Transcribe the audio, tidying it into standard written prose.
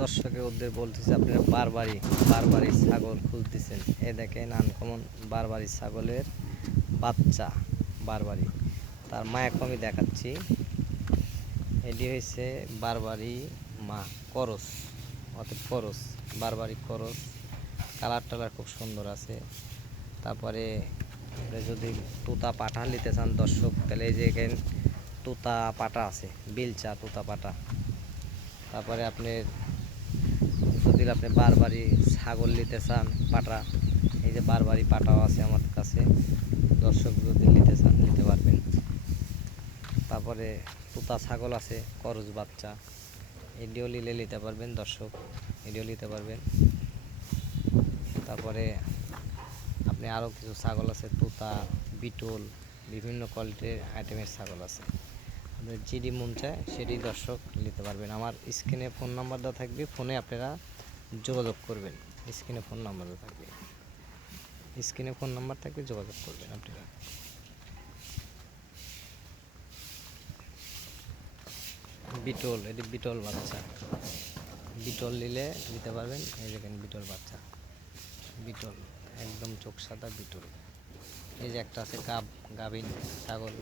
দর্শকের উদ্দেশ্যে বলতেছি, আপনারা বারবারই ছাগল খুঁজতেছেন। এ দেখেন আনকমন বারবারি ছাগলের বাচ্চা। বারবারি তার মায়াকে আমি দেখাচ্ছি। এটি হয়েছে বারবারি মা করস, অর্থাৎ করস, বারবারি করস। কালার টালার খুব সুন্দর আছে। তারপরে যদি তুতা পাঠা নিতে চান দর্শক, তাহলে এই যে এখানে তুতা পাটা আছে, বিলচা তুতা পাটা। তারপরে যদি আপনি বারবারি ছাগল নিতে চান পাটা, এই যে বারবারি পাটাও আছে আমার কাছে। দর্শক যদি নিতে চান নিতে পারবেন। তারপরে তুতা ছাগল আছে, করজ বাচ্চা, এডিও নিতে পারবেন দর্শক, এডিও নিতে পারবেন। তারপরে আপনি আরও কিছু ছাগল আছে, তুতা, বিটল, বিভিন্ন কোয়ালিটির আইটেমের ছাগল আছে। আপনার যেটি মন চায় সেটি দর্শক নিতে পারবেন। আমার স্ক্রিনে ফোন নাম্বার দেওয়া থাকবে, ফোনে আপনারা যোগাযোগ করবেন। স্ক্রিনে ফোন নাম্বার দেওয়া থাকবে, স্ক্রিনে ফোন নাম্বার থাকবে, যোগাযোগ করবেন আপনারা। বিটল, এটি বিটল বাচ্চা, বিটল নিতে পারবেন। এই দেখেন বিটল বাচ্চা, বিটল একদম চোখ সাদা বিটল। এই যে একটা আছে গাভিন ছাগল,